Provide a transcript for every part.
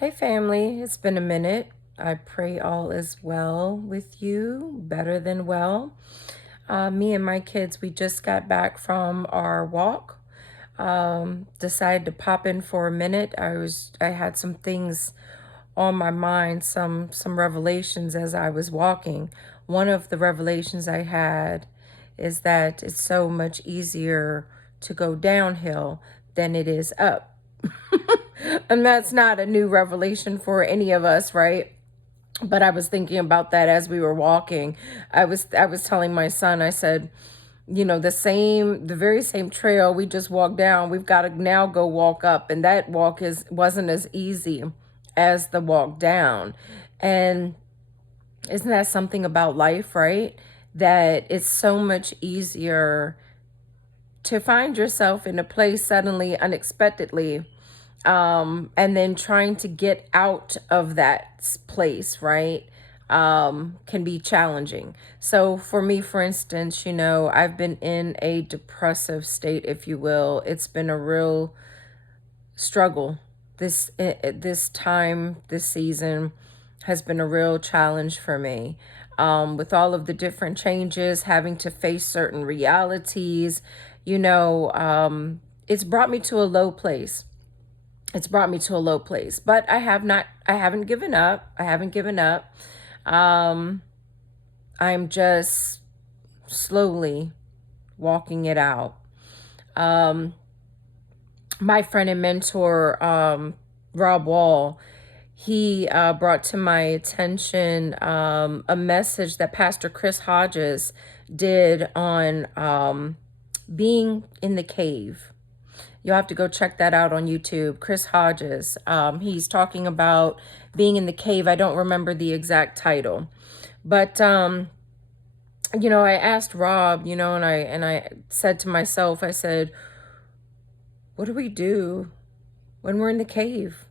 Hey family, it's been a minute. I pray all is well with you, better than well. Me and my kids, we just got back from our walk. Decided to pop in for a minute. I had some things on my mind, some revelations as I was walking. One of the revelations I had is that it's so much easier to go downhill than it is up. And that's not a new revelation for any of us, right? But I was thinking about that as we were walking. I was telling my son, I said, the very same trail we just walked down, we've got to now go walk up. And that walk wasn't as easy as the walk down. And isn't that something about life, right? That it's so much easier to find yourself in a place suddenly, unexpectedly, and then trying to get out of that place, right, can be challenging. So for me, for instance, I've been in a depressive state, if you will. It's been a real struggle. This time, this season has been a real challenge for me. With all of the different changes, having to face certain realities, it's brought me to a low place. It's brought me to a low place, but I haven't given up. I haven't given up. Um, I'm just slowly walking it out. Um, my friend and mentor, Rob Wall, he brought to my attention a message that Pastor Chris Hodges did on being in the cave. You'll have to go check that out on YouTube. Chris Hodges. He's talking about being in the cave. I don't remember the exact title, but I asked Rob, and I said to myself, I said, "What do we do when we're in the cave?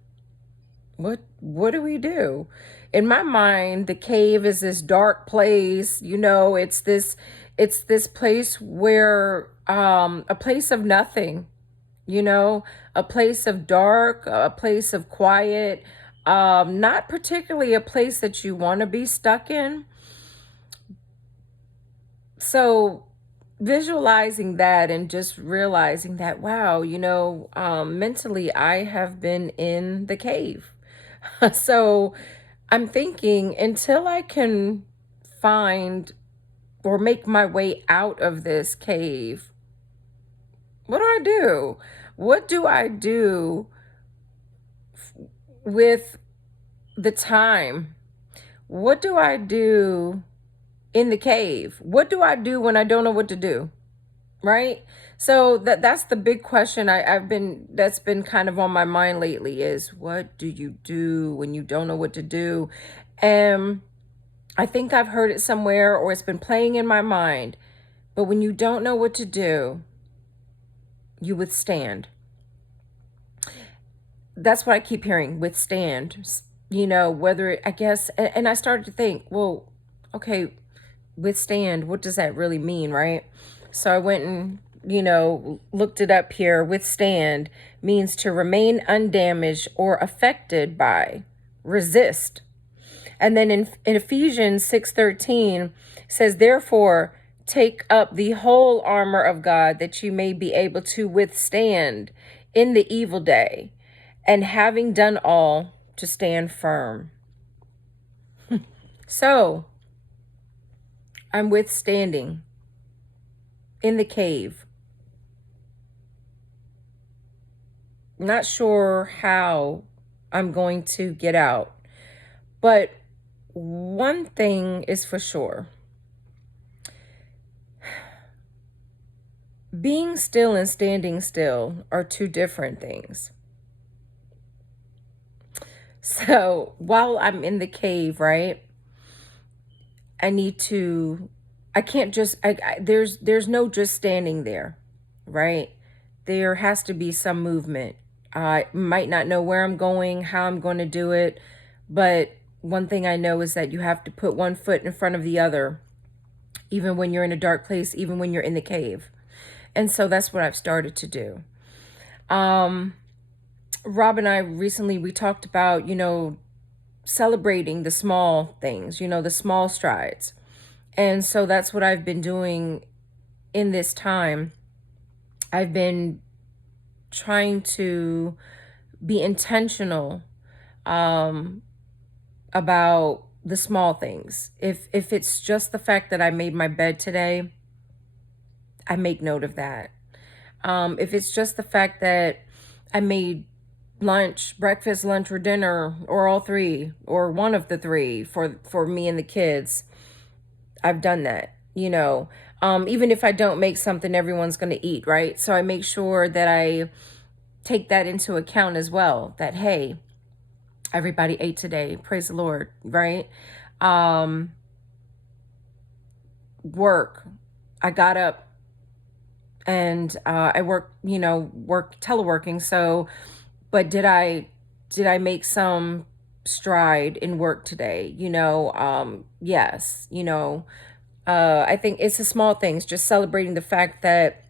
What do we do?" In my mind, the cave is this dark place. It's this place where a place of nothing, a place of dark, a place of quiet, not particularly a place that you want to be stuck in. So visualizing that and just realizing that, wow, mentally I have been in the cave. So I'm thinking until I can find or make my way out of this cave, what do I do? What do I do with the time? What do I do in the cave? What do I do when I don't know what to do? Right? So that's the big question I've been that's been kind of on my mind lately is what do you do when you don't know what to do? And I think I've heard it somewhere or it's been playing in my mind. But when you don't know what to do, you withstand. That's what I keep hearing, withstand. I guess, and I started to think, well, okay, withstand, what does that really mean, right? So I went and, looked it up here. Withstand means to remain undamaged or affected by, resist. And then in Ephesians 6:13 says, therefore, take up the whole armor of God that you may be able to withstand in the evil day, and having done all, to stand firm. So I'm withstanding in the cave. Not sure how I'm going to get out. But one thing is for sure. Being still and standing still are two different things. So while I'm in the cave, right, I need to, I can't just, there's no just standing there, right? There has to be some movement. I might not know where I'm going, how I'm going to do it, but one thing I know is that you have to put one foot in front of the other, even when you're in a dark place, even when you're in the cave. And so that's what I've started to do. Um, Rob and I recently, we talked about, celebrating the small things, the small strides. And so that's what I've been doing in this time. I've been trying to be intentional um, about the small things. If it's just the fact that I made my bed today, I make note of that. If it's just the fact that I made lunch, breakfast, lunch, or dinner, or all three, or one of the three for me and the kids, I've done that. Even if I don't make something everyone's going to eat, right? So I make sure that I take that into account as well. That hey, everybody ate today. Praise the Lord, right? Um, Work. I got up and I work teleworking. So, but did I make some stride in work today? Yes. I think it's the small things, just celebrating the fact that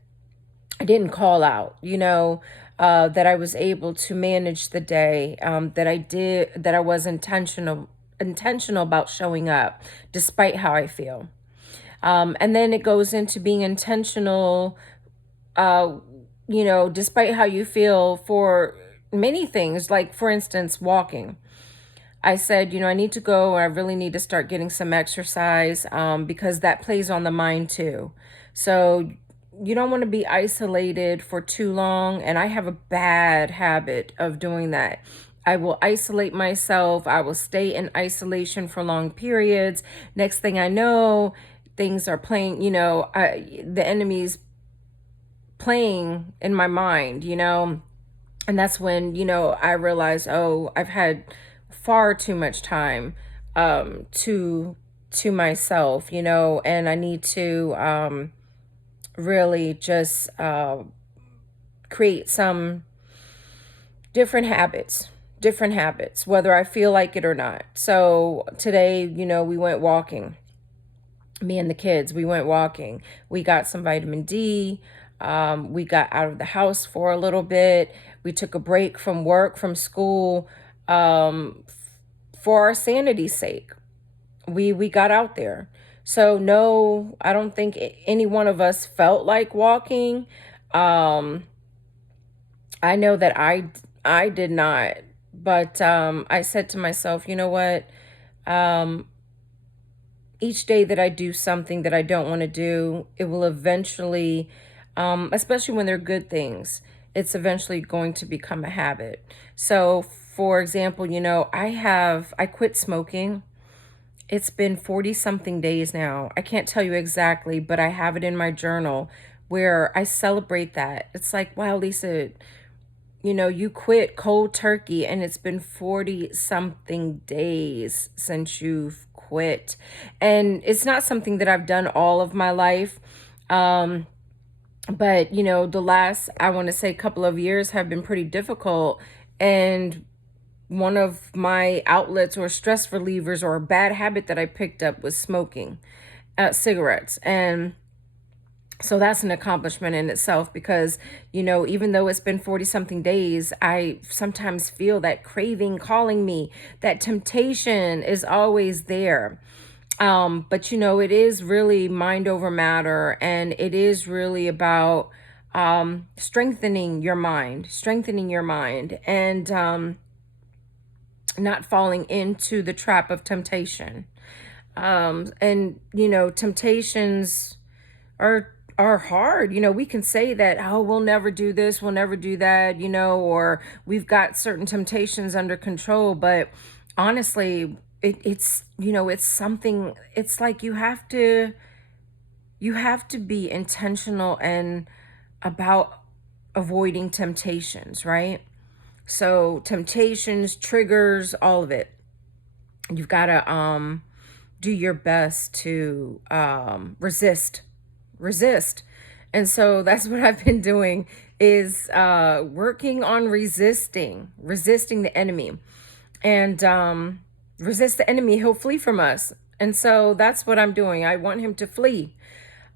I didn't call out. That I was able to manage the day. That I was intentional about showing up, despite how I feel. And then it goes into being intentional, uh, despite how you feel for many things, like for instance, walking. I said, I need to go, I really need to start getting some exercise because that plays on the mind too. So you don't want to be isolated for too long. And I have a bad habit of doing that. I will isolate myself. I will stay in isolation for long periods. Next thing I know, things are playing, the enemy's playing in my mind, and that's when, I realized, oh, I've had far too much time to myself, and I need to really just create some different habits, whether I feel like it or not. So today, we went walking. Me and the kids, we went walking. We got some vitamin D. We got out of the house for a little bit. We took a break from work, from school, for our sanity's sake. We got out there. So no, I don't think any one of us felt like walking. Um, I know that I did not, but I said to myself, you know what? Um, each day that I do something that I don't want to do, it will eventually, especially when they're good things, it's eventually going to become a habit. So, for example, I quit smoking. It's been 40 something days now. I can't tell you exactly, but I have it in my journal where I celebrate that. It's like, wow, Lisa, you quit cold turkey and it's been 40 something days since you've quit. And it's not something that I've done all of my life. Um, but the last, I want to say, couple of years have been pretty difficult. And one of my outlets or stress relievers or a bad habit that I picked up was smoking cigarettes. And so that's an accomplishment in itself because, even though it's been 40 something days, I sometimes feel that craving calling me, that temptation is always there. But it is really mind over matter, and it is really about strengthening your mind, and not falling into the trap of temptation. And temptations are hard. We can say that, oh, we'll never do this, we'll never do that, or we've got certain temptations under control. But honestly, it's something. It's like you have to be intentional and about avoiding temptations, right? So temptations, triggers, all of it. You've got to do your best to resist. And so that's what I've been doing, is working on resisting the enemy. And resist the enemy, he'll flee from us. And so that's what I'm doing. I want him to flee.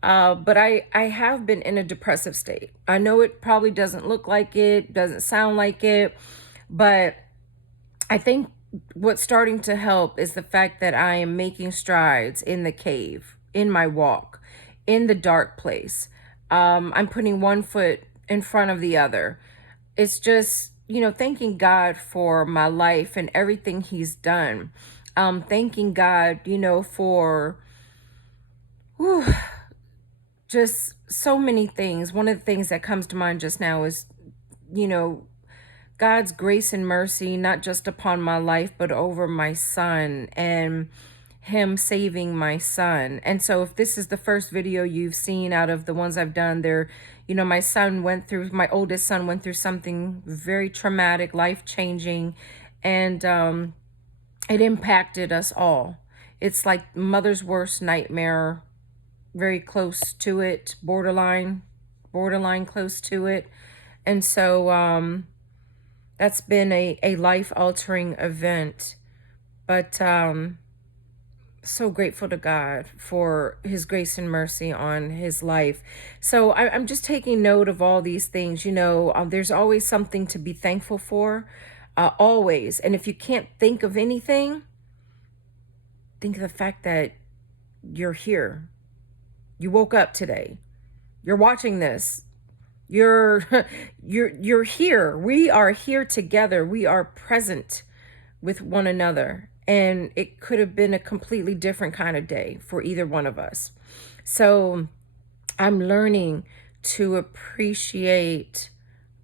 But I have been in a depressive state. I know it probably doesn't look like it, doesn't sound like it, But I think what's starting to help is the fact that I am making strides in the cave, in my walk, in the dark place. I'm putting one foot in front of the other. It's just, thanking God for my life and everything He's done. Thanking God, for whew, just so many things. One of the things that comes to mind just now is, you know, God's grace and mercy, not just upon my life, but over my son and him saving my son. And so, if this is the first video you've seen out of the ones I've done, there, my oldest son went through something very traumatic, life changing, and it impacted us all. It's like mother's worst nightmare, very close to it, borderline close to it. And so, that's been a life altering event. But so grateful to God for his grace and mercy on his life. So I'm just taking note of all these things. There's always something to be thankful for, always. And if you can't think of anything, think of the fact that you're here. You woke up today. You're watching this. You're you're here. We are here together. We are present with one another. And it could have been a completely different kind of day for either one of us. So I'm learning to appreciate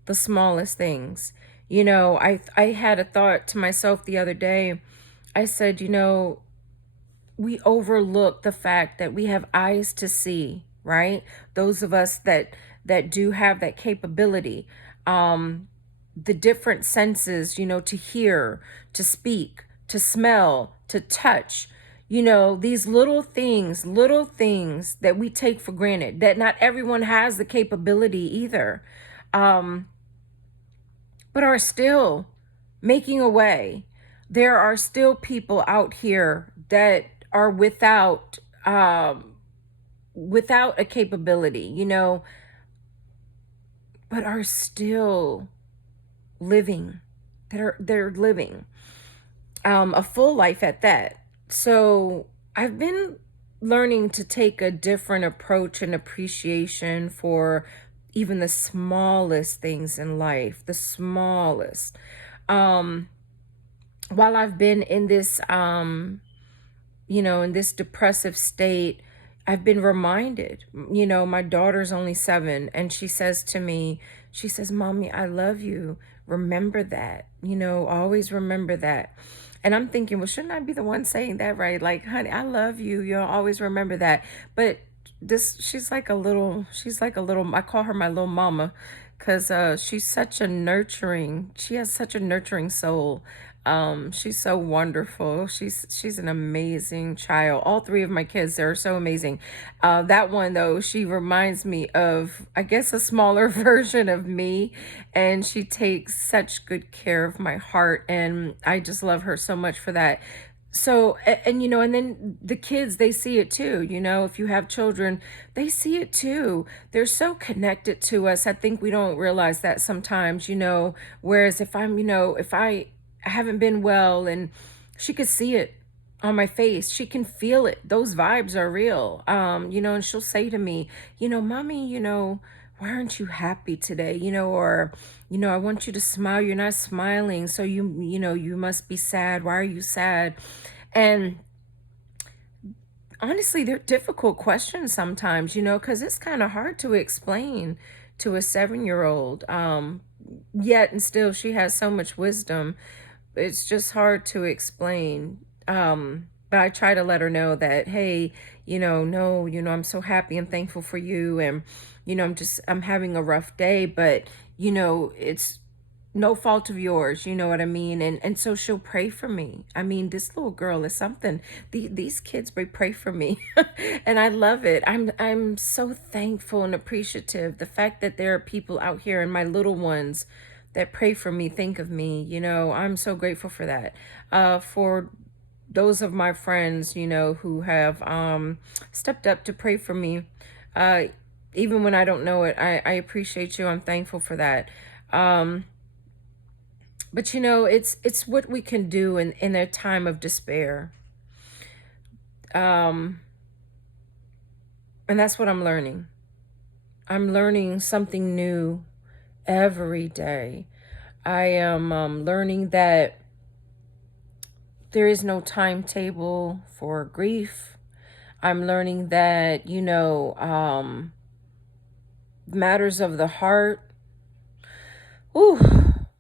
the smallest things. I had a thought to myself the other day. I said, we overlook the fact that we have eyes to see, right? Those of us that do have that capability, the different senses, to hear, to speak, to smell, to touch, these little things that we take for granted, that not everyone has the capability either, um, but are still making a way. There are still people out here that are without a capability, but are still living. They're living a full life at that. So I've been learning to take a different approach and appreciation for even the smallest things in life, the smallest. Um, while I've been in this in this depressive state, I've been reminded, my daughter's only 7, and she says to me, she says, "Mommy, I love you. Remember that, always remember that." And I'm thinking, well, shouldn't I be the one saying that, right? Like, honey, I love you. Always remember that. But she's like a little, I call her my little mama because she has such a nurturing soul. She's so wonderful. She's an amazing child. All 3 of my kids, they're so amazing. That one though, she reminds me of, I guess, a smaller version of me, and she takes such good care of my heart, and I just love her so much for that. So, and then the kids, they see it too. If you have children, they see it too. They're so connected to us. I think we don't realize that sometimes, whereas if I haven't been well, and she could see it on my face, she can feel it. Those vibes are real. And she'll say to me, "Mommy, why aren't you happy today?" Or, "I want you to smile. You're not smiling. So you must be sad. Why are you sad?" And honestly, they're difficult questions sometimes, because it's kind of hard to explain to a 7-year-old. Yet and still, she has so much wisdom. It's just hard to explain. But I try to let her know that, hey, no, I'm so happy and thankful for you. And, I'm having a rough day, but, it's no fault of yours, you know what I mean? And so she'll pray for me. I mean, this little girl is something. These kids, they pray for me. And I love it. I'm so thankful and appreciative. The fact that there are people out here, and my little ones, that pray for me, think of me, I'm so grateful for that. For those of my friends, who have stepped up to pray for me, uh, even when I don't know it, I appreciate you. I'm thankful for that. Um, But you know, it's what we can do in a time of despair. Um, and that's what I'm learning. I'm learning something new every day. I am learning that there is no timetable for grief. I'm learning that, matters of the heart, ooh,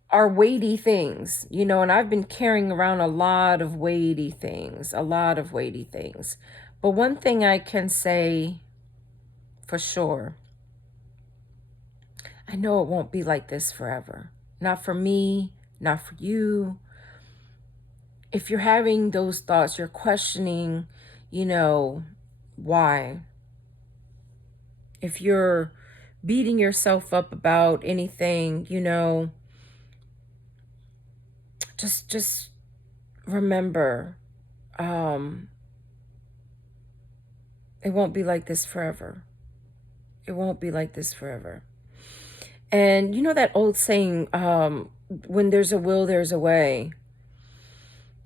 are weighty things, and I've been carrying around a lot of weighty things, a lot of weighty things. But one thing I can say for sure, I know it won't be like this forever. Not for me, not for you. If you're having those thoughts, you're questioning, why. If you're beating yourself up about anything, just remember, um, it won't be like this forever. It won't be like this forever. And you know that old saying, when there's a will, there's a way.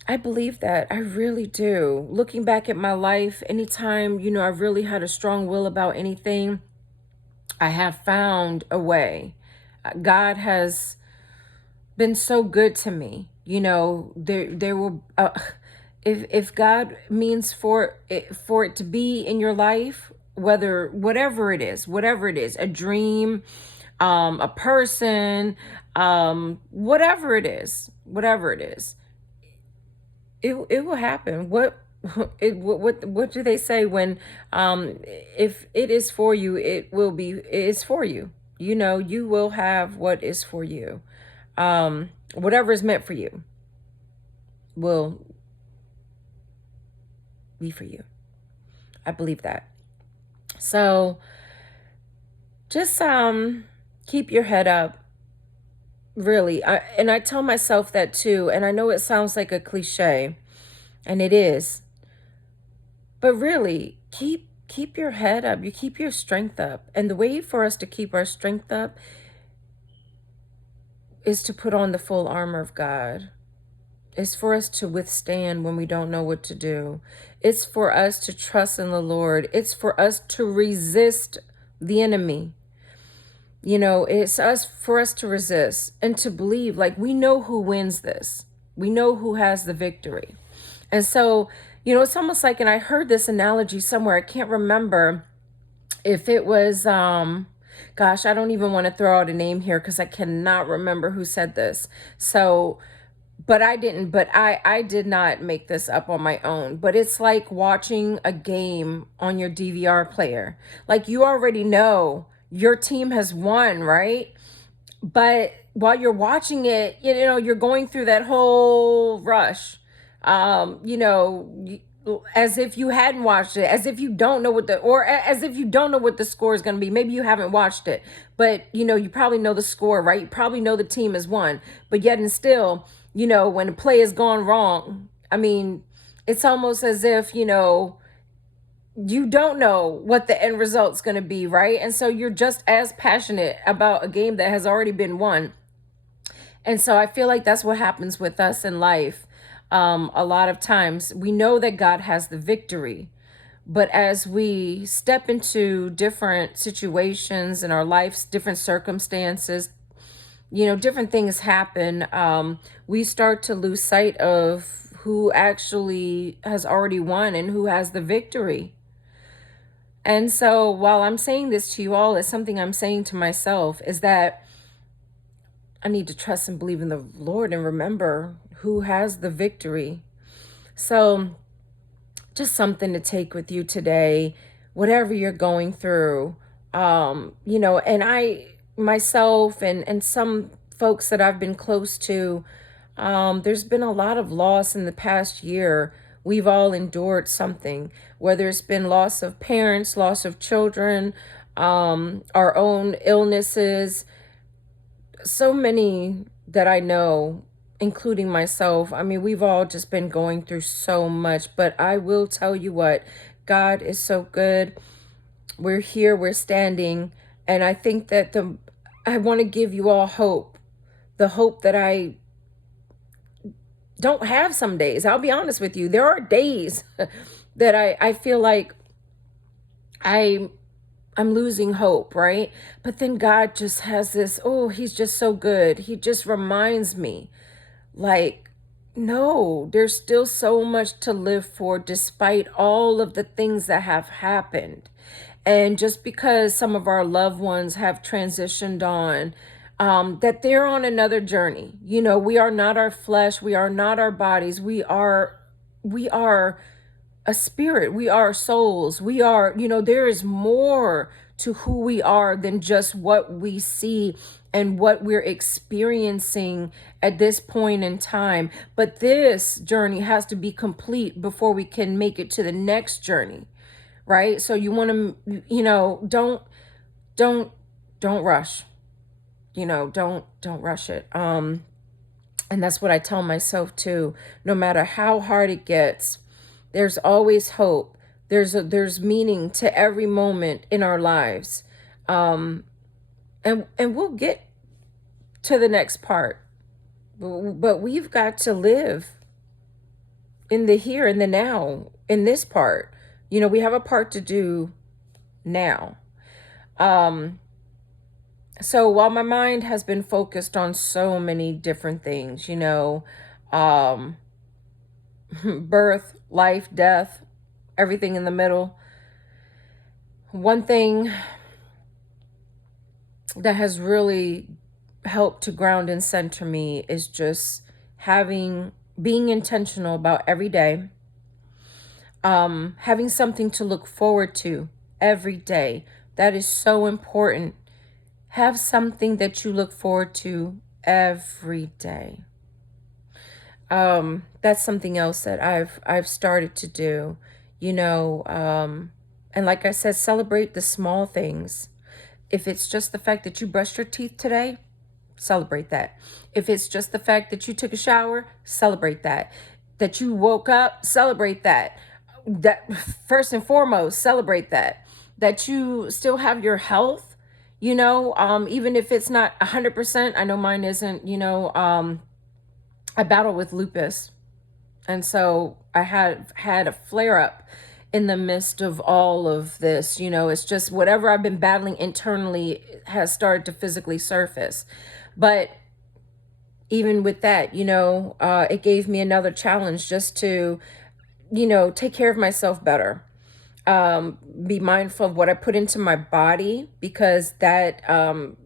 I believe that. I really do. Looking back at my life, anytime, I really had a strong will about anything, I have found a way. God has been so good to me. There will if God means for it to be in your life, whatever it is, a dream, a person, whatever it is, it will happen. What do they say when if it is for you, it's for you. You will have what is for you. Whatever is meant for you will be for you. I believe that. So just keep your head up, really. And I tell myself that too, and I know it sounds like a cliche, and it is. But really, keep your head up. You keep your strength up. And the way for us to keep our strength up is to put on the full armor of God. It's for us to withstand when we don't know what to do. It's for us to trust in the Lord. It's for us to resist the enemy. It's for us to resist and to believe, like, we know who wins this. We know who has the victory. And so, it's almost like, and I heard this analogy somewhere, I can't remember if it was, gosh, I don't even want to throw out a name here because I cannot remember who said this. So, but I did not make this up on my own. But it's like watching a game on your DVR player. Like, you already know your team has won, right? But while you're watching it, you're going through that whole rush. As if you hadn't watched it, as if you don't know as if you don't know what the score is going to be. Maybe you haven't watched it, but you probably know the score, right? You probably know the team has won, but yet and still, when a play has gone wrong, I mean, it's almost as if, you don't know what the end result's going to be, right? And so you're just as passionate about a game that has already been won. And so I feel like that's what happens with us in life. A lot of times we know that God has the victory, but as we step into different situations in our lives, different circumstances, different things happen, we start to lose sight of who actually has already won and who has the victory. And so while I'm saying this to you all, it's something I'm saying to myself, is that I need to trust and believe in the Lord and remember who has the victory. So just something to take with you today, whatever you're going through. And I myself and some folks that I've been close to, there's been a lot of loss in the past year. We've all endured something, whether it's been loss of parents, loss of children, our own illnesses, so many that I know, including myself. I mean, we've all just been going through so much, but I will tell you what, God is so good. We're here, we're standing, and I think that I want to give you all hope, the hope that I don't have some days. I'll be honest with you. There are days that I feel like I I'm losing hope, right? But then God just has this, oh, he's just so good. He just reminds me, like, no, there's still so much to live for despite all of the things that have happened. And just because some of our loved ones have transitioned on, that they're on another journey. You know, we are not our flesh, we are not our bodies, we are a spirit, we are souls, we are, you know, there is more to who we are than just what we see and what we're experiencing at this point in time. But this journey has to be complete before we can make it to the next journey, right? So you want to, you know, don't don't rush, you know, don't rush it. And that's what I tell myself too. No matter how hard it gets, there's always hope. There's meaning to every moment in our lives. um and we'll get to the next part, but we've got to live in the here and the now in this part. You know, we have a part to do now. um so while my mind has been focused on so many different things, you know, um birth, life, death, everything in the middle, one thing that has really helped to ground and center me is just being intentional about every day, having something to look forward to every day. That is so important. Have something that you look forward to every day. That's something else that I've started to do, you know. And like I said, celebrate the small things. If it's just the fact that you brushed your teeth today, celebrate that. If it's just the fact that you took a shower, celebrate that. That you woke up, celebrate that. That first and foremost, celebrate that. That you still have your health, you know, even if it's not 100%. I know mine isn't, you know. I battle with lupus, and so I had a flare up in the midst of all of this. You know, it's just whatever I've been battling internally has started to physically surface. But even with that, you know, it gave me another challenge just to, you know, take care of myself better. Be mindful of what I put into my body, because that,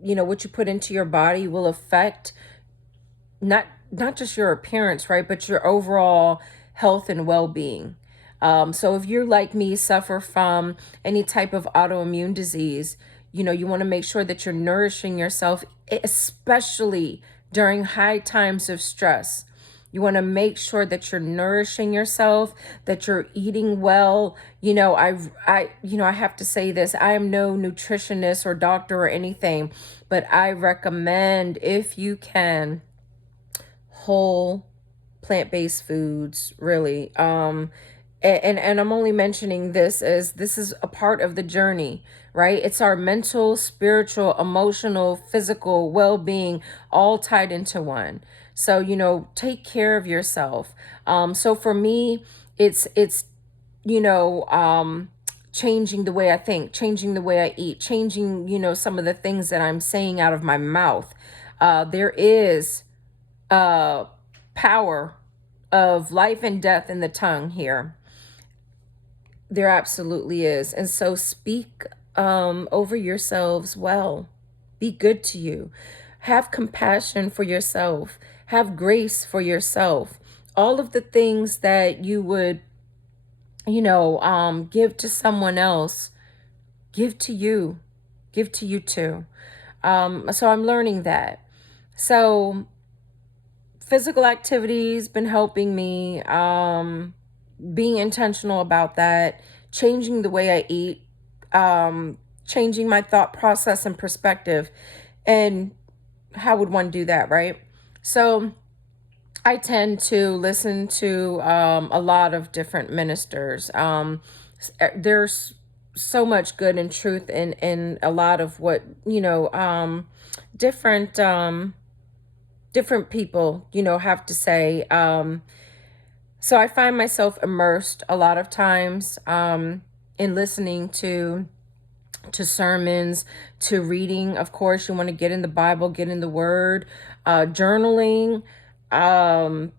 you know, what you put into your body will affect not just your appearance, right, but your overall health and well-being. So if you're like me, suffer from any type of autoimmune disease, you know, you want to make sure that you're nourishing yourself, especially during high times of stress. You want to make sure that you're nourishing yourself, that you're eating well. You know, I have to say this. I am no nutritionist or doctor or anything, but I recommend, if you can, whole plant-based foods, really. And I'm only mentioning this as this is a part of the journey, right? It's our mental, spiritual, emotional, physical well-being all tied into one. So, you know, take care of yourself. So for me, it's you know, changing the way I think, changing the way I eat, changing, you know, some of the things that I'm saying out of my mouth. There is uh power of life and death in the tongue here. There absolutely is. And so speak over yourselves well. Be good to you. Have compassion for yourself. Have grace for yourself. All of the things that you would, you know, give to someone else, give to you. Give to you too. So I'm learning that. So physical activity's been helping me. Being intentional about that, changing the way I eat, changing my thought process and perspective. And how would one do that, right? So I tend to listen to a lot of different ministers. There's so much good and truth in a lot of what, you know, different different people, have to say. So I find myself immersed a lot of times in listening to sermons, to reading. Of course, you want to get in the Bible, get in the Word, journaling, some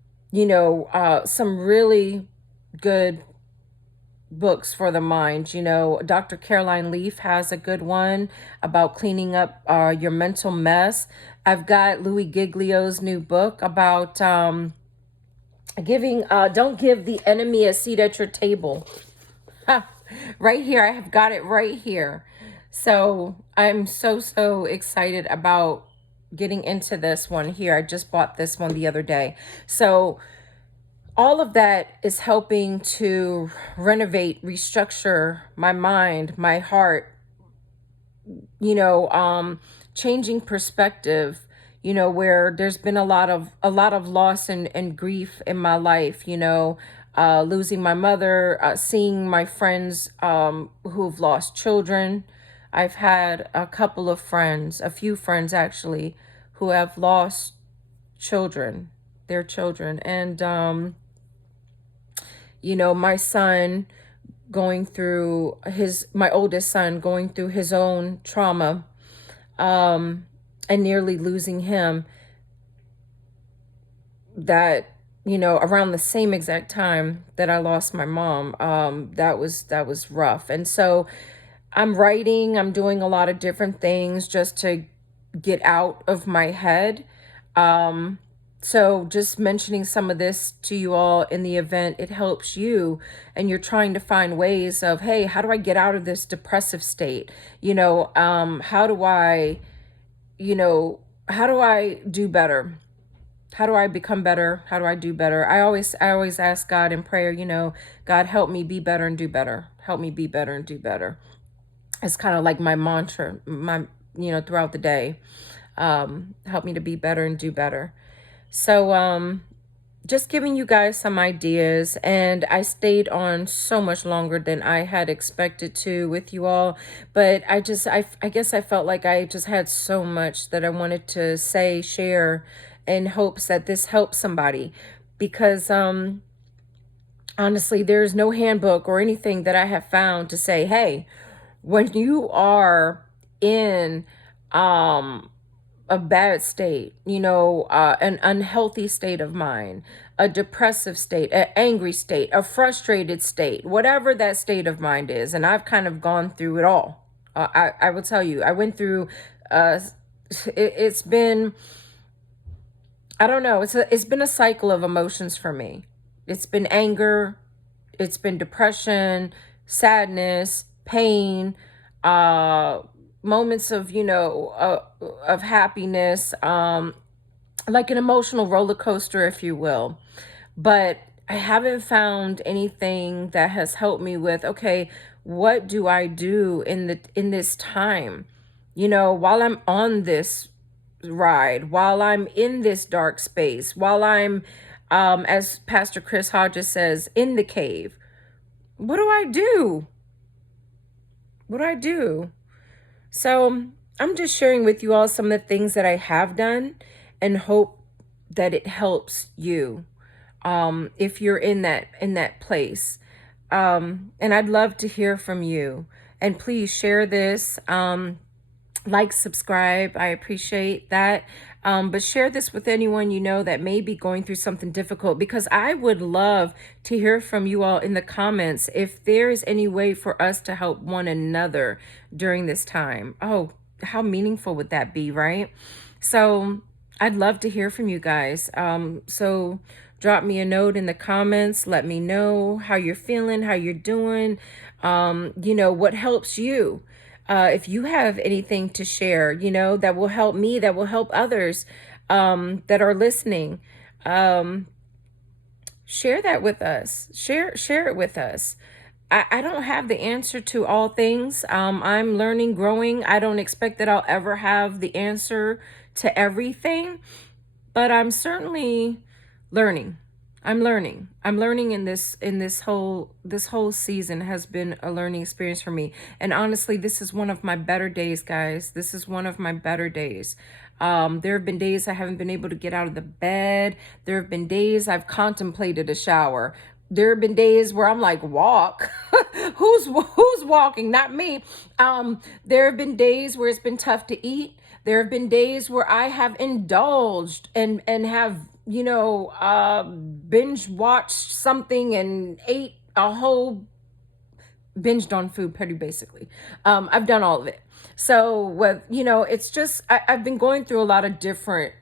really good books for the mind. Dr. Caroline Leaf has a good one about cleaning up your mental mess. I've got Louis Giglio's new book about don't give the enemy a seat at your table. Ha, right here. I have got it right here. So I'm so excited about getting into this one here. I just bought this one the other day. So all of that is helping to renovate, restructure my mind, my heart, changing perspective, where there's been a lot of loss and grief in my life, losing my mother, seeing my friends who've lost children. I've had a few friends actually, who have lost their children. And my son my oldest son going through his own trauma, and nearly losing him, that around the same exact time that I lost my mom. That was rough. And so I'm writing, I'm doing a lot of different things just to get out of my head. So just mentioning some of this to you all in the event it helps you, and you're trying to find ways of, hey, how do I get out of this depressive state? How do I, you know, how do I do better? How do I become better? How do I do better? I always ask God in prayer, God, help me be better and do better. Help me be better and do better. It's kind of like my mantra, throughout the day. Help me to be better and do better. So, just giving you guys some ideas, and I stayed on so much longer than I had expected to with you all, but I guess I felt like I just had so much that I wanted to share, in hopes that this helps somebody, because honestly, there's no handbook or anything that I have found to say, hey, when you are in um a bad state, an unhealthy state of mind, a depressive state, an angry state, a frustrated state, whatever that state of mind is. And I've kind of gone through it all. I will tell you, I went through, it's been, I don't know, it's been a cycle of emotions for me. It's been anger, it's been depression, sadness, pain, moments of of happiness, like an emotional roller coaster, if you will. But I haven't found anything that has helped me with, okay, what do I do in this time, while I'm on this ride, while I'm in this dark space, while I'm, as Pastor Chris Hodges says, in the cave. What do I do? What do I do? So I'm just sharing with you all some of the things that I have done, and hope that it helps you, if you're in that place. And I'd love to hear from you. And please share this. Like, subscribe. I appreciate that. But share this with anyone that may be going through something difficult, because I would love to hear from you all in the comments if there is any way for us to help one another during this time. Oh, how meaningful would that be, right? So I'd love to hear from you guys. So drop me a note in the comments. Let me know how you're feeling, how you're doing, what helps you. If you have anything to share, that will help me, that will help others, that are listening, share that with us. Share it with us. I don't have the answer to all things. I'm learning, growing. I don't expect that I'll ever have the answer to everything, but I'm certainly learning. I'm learning in this whole season has been a learning experience for me. And honestly, this is one of my better days, guys. This is one of my better days. There have been days I haven't been able to get out of the bed. There have been days I've contemplated a shower. There have been days where I'm like, walk. Who's walking? Not me. There have been days where it's been tough to eat. There have been days where I have indulged and have, binge watched something and ate a whole, binged on food pretty basically. I've done all of it. So it's just, I've been going through a lot of different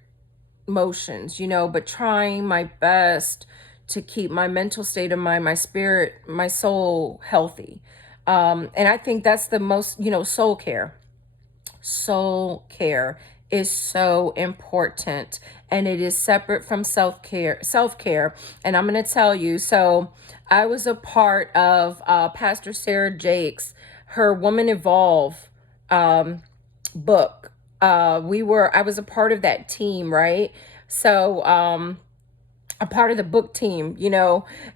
motions, but trying my best to keep my mental state of mind, my spirit, my soul healthy. And I think that's the most, soul care. Soul care is so important, and it is separate from self-care. And I'm going to tell you, so I was a part of Pastor Sarah Jakes, her Woman Evolve book. I was a part of that team, right? So a part of the book team,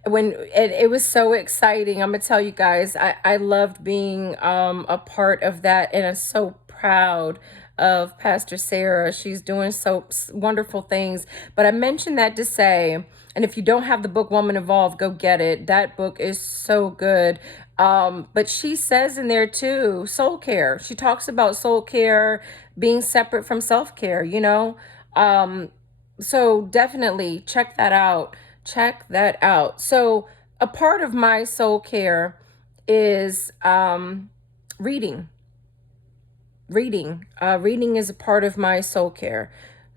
when it was so exciting. I'm gonna tell you guys, I loved being a part of that, and I'm so proud of Pastor Sarah. She's doing so wonderful things. But I mentioned that to say, and if you don't have the book Woman Evolve, go get it. That book is so good. But she says in there too, soul care. She talks about soul care being separate from self-care, so definitely check that out. Check that out. So a part of my soul care is reading. Reading is a part of my soul care.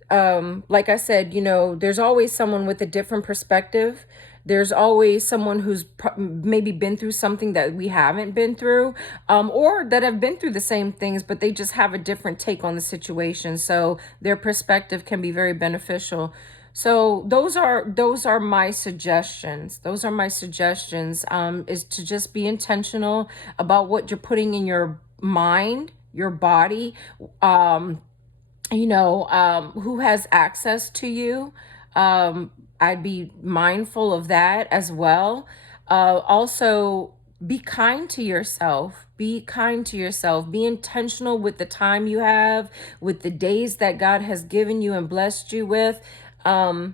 Like I said, there's always someone with a different perspective. There's always someone who's maybe been through something that we haven't been through, or that have been through the same things, but they just have a different take on the situation. So their perspective can be very beneficial. So those are my suggestions. Those are my suggestions, is to just be intentional about what you're putting in your mind, your body, who has access to you. I'd be mindful of that as well. Also, be kind to yourself. Be kind to yourself. Be intentional with the time you have, with the days that God has given you and blessed you with. All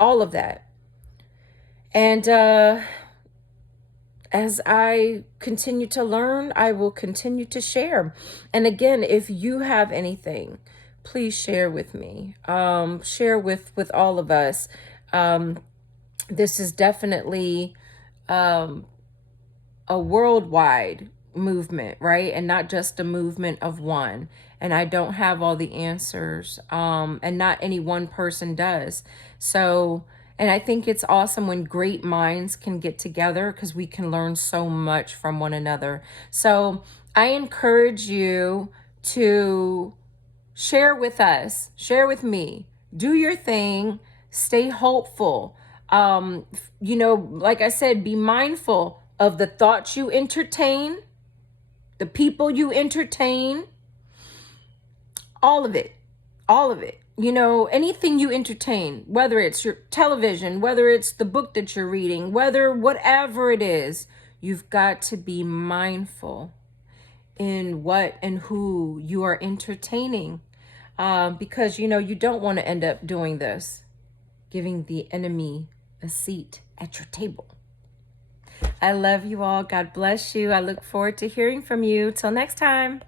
of that. And as I continue to learn, I will continue to share. And again, if you have anything, please share with me. Share with all of us. This is definitely a worldwide movement, right? And not just a movement of one. And I don't have all the answers, and not any one person does. So, and I think it's awesome when great minds can get together, because we can learn so much from one another. So I encourage you to share with us, share with me, do your thing, stay hopeful. Like I said, be mindful of the thoughts you entertain, the people you entertain, all of it, all of it. Anything you entertain, whether it's your television, whether it's the book that you're reading, whatever it is, you've got to be mindful in what and who you are entertaining. Because, you don't want to end up doing this, giving the enemy a seat at your table. I love you all. God bless you. I look forward to hearing from you. Till next time.